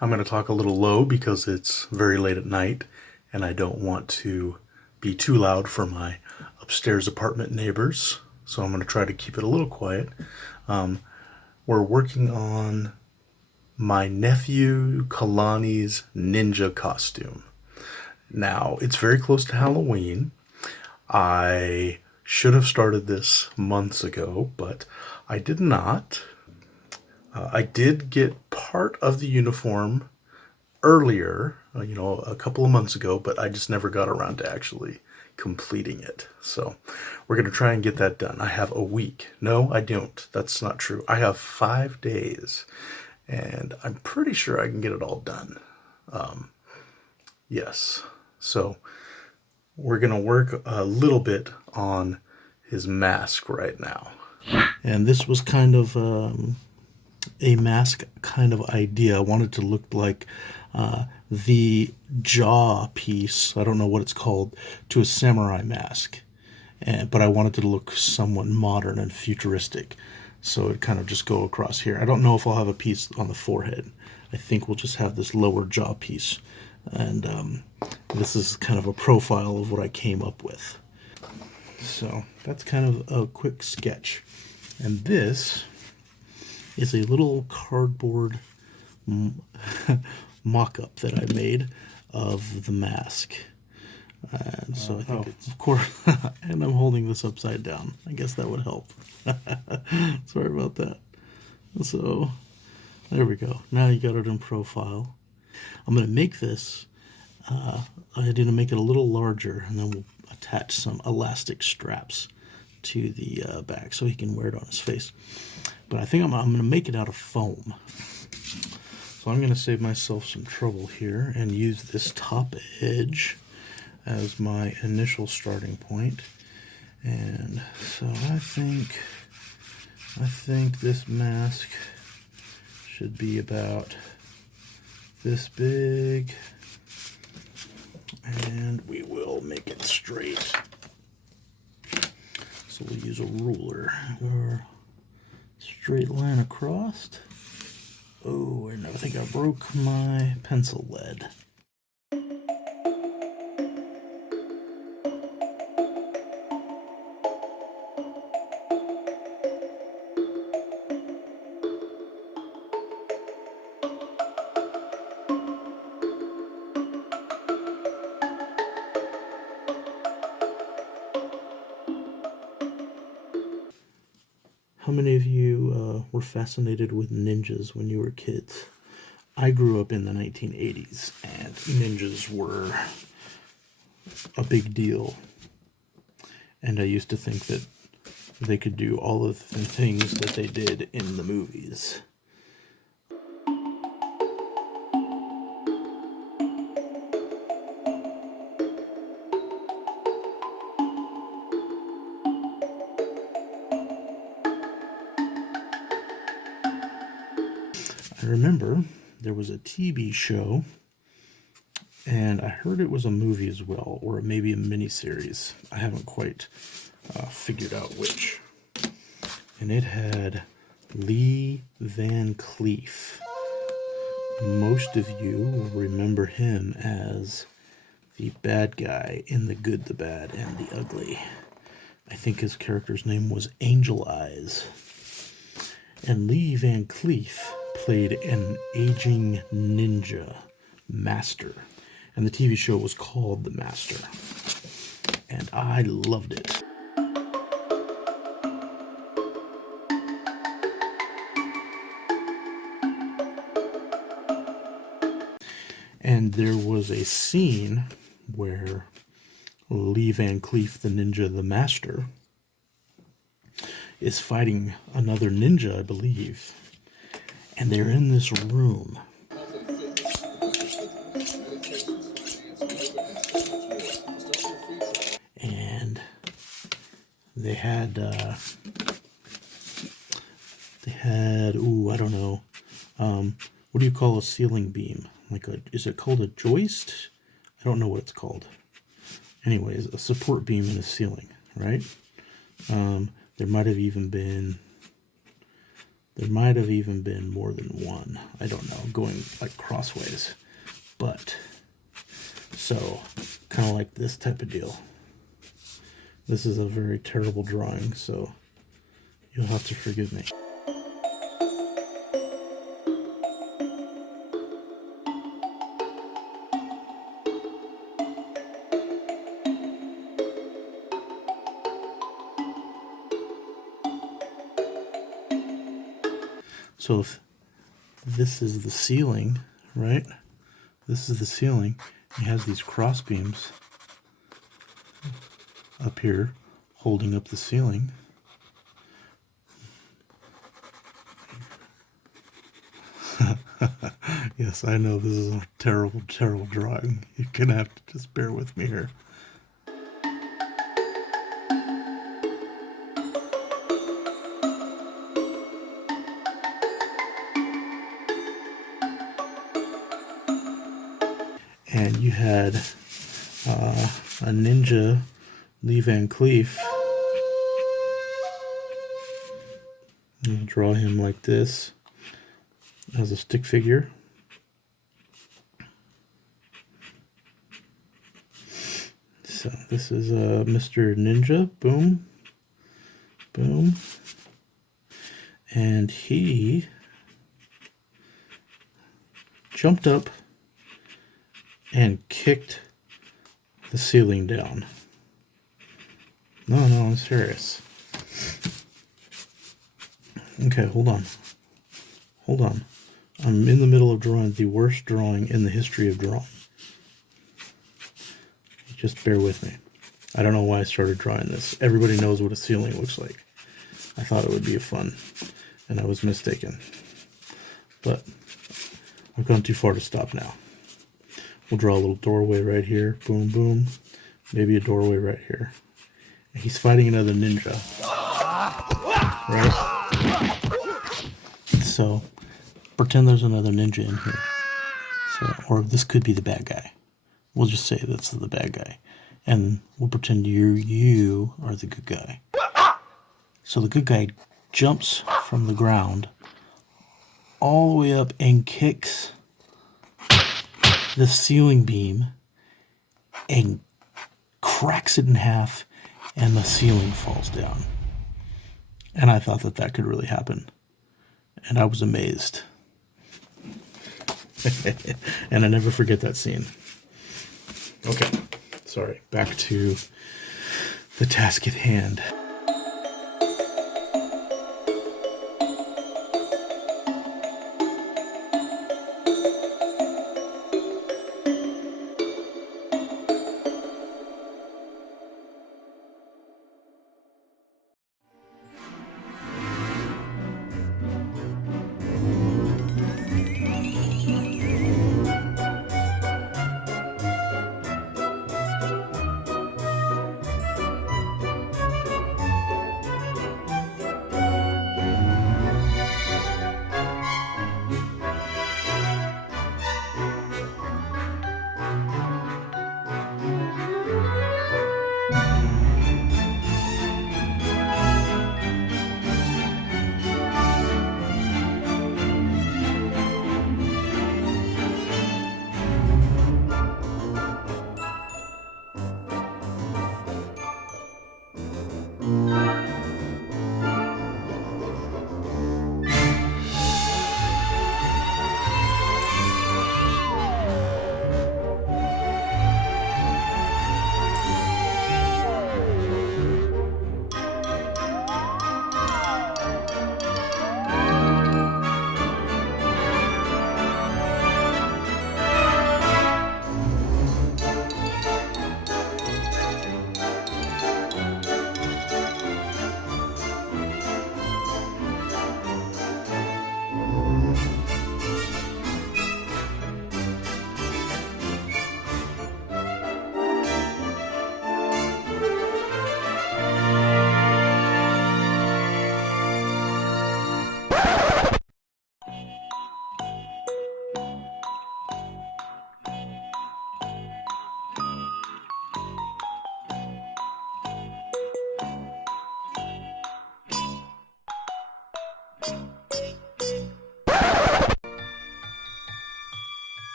I'm going to talk a little low because it's very late at night and I don't want to be too loud for my upstairs apartment neighbors. So I'm going to try to keep it a little quiet. We're working on my nephew Kalani's ninja costume. Now, it's very close to Halloween. I should have started this months ago, but I did not. I did get part of the uniform earlier, a couple of months ago, but I just never got around to actually completing it. So we're going to try and get that done. I have a week. No, I don't. That's not true. I have 5 days, and I'm pretty sure I can get it all done. Yes. So we're going to work a little bit on his mask right now. And this was kind of a mask kind of idea. I wanted to look like the jaw piece, I don't know what it's called, to a samurai mask. But I wanted it to look somewhat modern and futuristic. So it kind of just go across here. I don't know if I'll have a piece on the forehead. I think we'll just have this lower jaw piece. And this is kind of a profile of what I came up with. So that's kind of a quick sketch. And this is a little cardboard mock-up that I made of the mask. And so I think it's, of course, and I'm holding this upside down. I guess that would help. Sorry about that. So there we go. Now you got it in profile. I'm going to make this, I had to make it a little larger, and then we'll attach some elastic straps to the back so he can wear it on his face. But I think I'm going to make it out of foam. So I'm going to save myself some trouble here and use this top edge as my initial starting point. And so I think this mask should be about this big, and we will make it straight. So we'll use a ruler or straight line across. Oh, and I think I broke my pencil lead. How many of you were fascinated with ninjas when you were kids? I grew up in the 1980s, and ninjas were a big deal. And I used to think that they could do all of the things that they did in the movies. I remember there was a TV show, and I heard it was a movie as well, or maybe a miniseries. I haven't quite figured out which. And it had Lee Van Cleef. Most of you will remember him as the bad guy in The Good, the Bad, and the Ugly. I think his character's name was Angel Eyes. And Lee Van Cleef played an aging ninja master. And the TV show was called The Master. And I loved it. And there was a scene where Lee Van Cleef, the ninja, the master, is fighting another ninja, I believe. And they're in this room. And they had, ooh, I don't know. What do you call a ceiling beam? Is it called a joist? I don't know what it's called. Anyways, a support beam in a ceiling, right? There might have even been There might have even been more than one. I don't know, going like crossways. But, so, kind of like this type of deal. This is a very terrible drawing, so you'll have to forgive me. So if this is the ceiling, right? This is the ceiling. It has these cross beams up here holding up the ceiling. Yes, I know this is a terrible, terrible drawing. You're gonna have to just bear with me here. And you had a ninja, Lee Van Cleef. I'm gonna draw him like this as a stick figure. So this is Mr. Ninja, boom, boom. And he jumped up and kicked the ceiling down. No, I'm serious. Okay, hold on. I'm in the middle of drawing the worst drawing in the history of drawing. Just bear with me. I don't know why I started drawing this. Everybody knows what a ceiling looks like. I thought it would be fun, and I was mistaken. But I've gone too far to stop now. We'll draw a little doorway right here. Boom, boom. Maybe a doorway right here. And he's fighting another ninja. Right? So, pretend there's another ninja in here. So, or this could be the bad guy. We'll just say that's the bad guy. And we'll pretend you are the good guy. So the good guy jumps from the ground all the way up and kicks the ceiling beam and cracks it in half, and the ceiling falls down. And I thought that could really happen. And I was amazed. And I never forget that scene. Okay, sorry, back to the task at hand.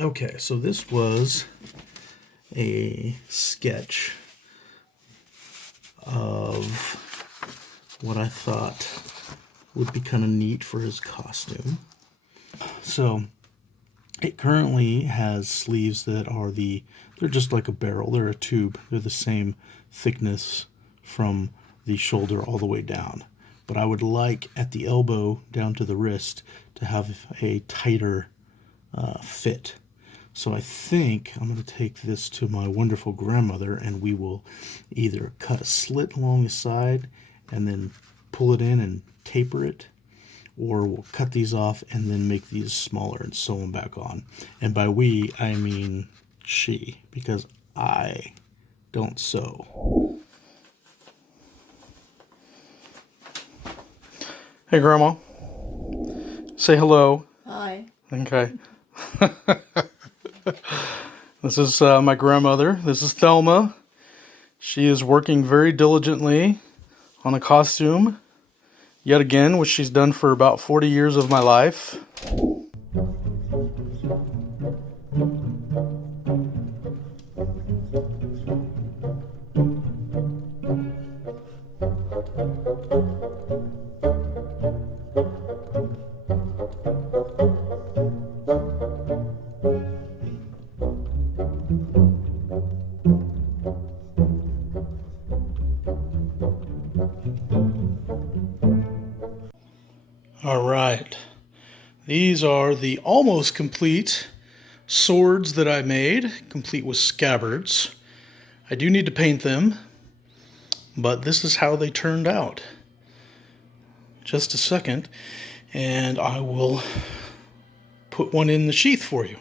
Okay, so this was a sketch of what I thought would be kind of neat for his costume. So it currently has sleeves that are they're just like a barrel, they're a tube, they're the same thickness from the shoulder all the way down. But I would like at the elbow down to the wrist to have a tighter fit. So I think I'm going to take this to my wonderful grandmother, and we will either cut a slit along the side and then pull it in and taper it, or we'll cut these off and then make these smaller and sew them back on. And by we, I mean she, because I don't sew. Hey, Grandma. Say hello. Hi. Okay. This is my grandmother. This is Thelma. She is working very diligently on a costume, yet again, which she's done for about 40 years of my life. All right, these are the almost complete swords that I made, complete with scabbards. I do need to paint them, but this is how they turned out. Just a second, and I will put one in the sheath for you.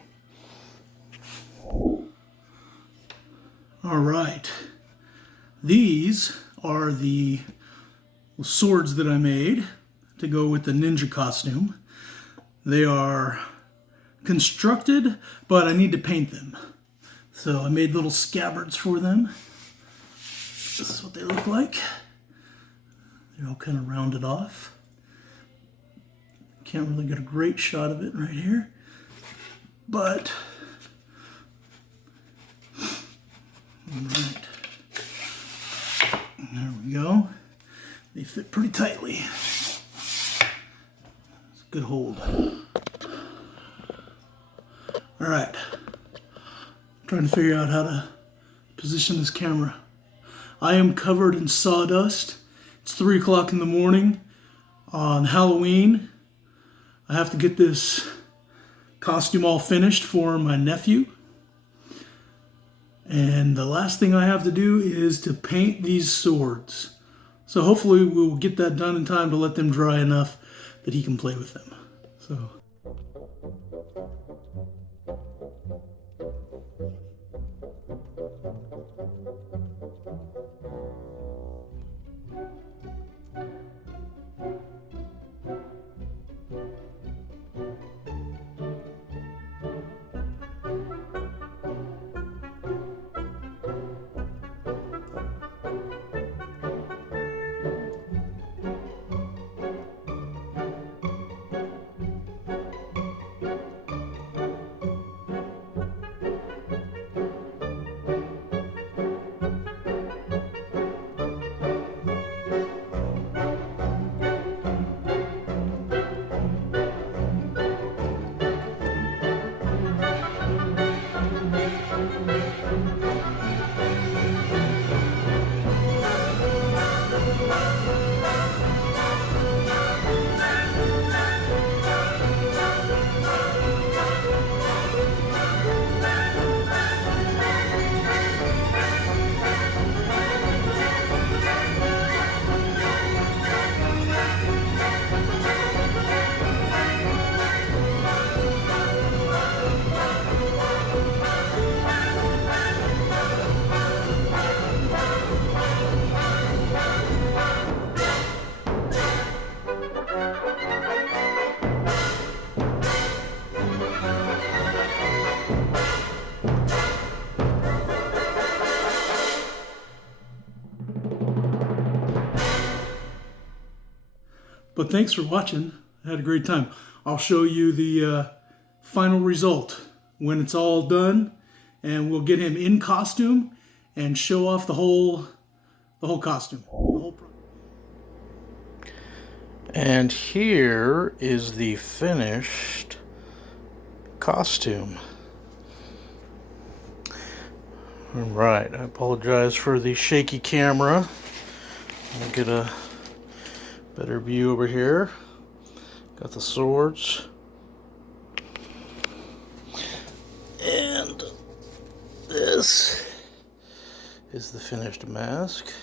All right, these are the swords that I made to go with the ninja costume. They are constructed, but I need to paint them. So I made little scabbards for them. This is what they look like. They're all kind of rounded off. Can't really get a great shot of it right here, but all right. There we go. They fit pretty tightly. Good hold. All right. Trying to figure out how to position this camera. I am covered in sawdust. It's 3 o'clock in the morning on Halloween. I have to get this costume all finished for my nephew. And the last thing I have to do is to paint these swords. So hopefully we'll get that done in time to let them dry enough that he can play with them. So. But thanks for watching. I had a great time. I'll show you the final result when it's all done, and we'll get him in costume and show off the whole costume. And here is the finished costume. Alright, I apologize for the shaky camera. I'll get a better view over here. Got the swords. And this is the finished mask.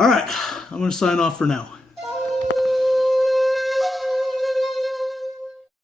All right, I'm going to sign off for now.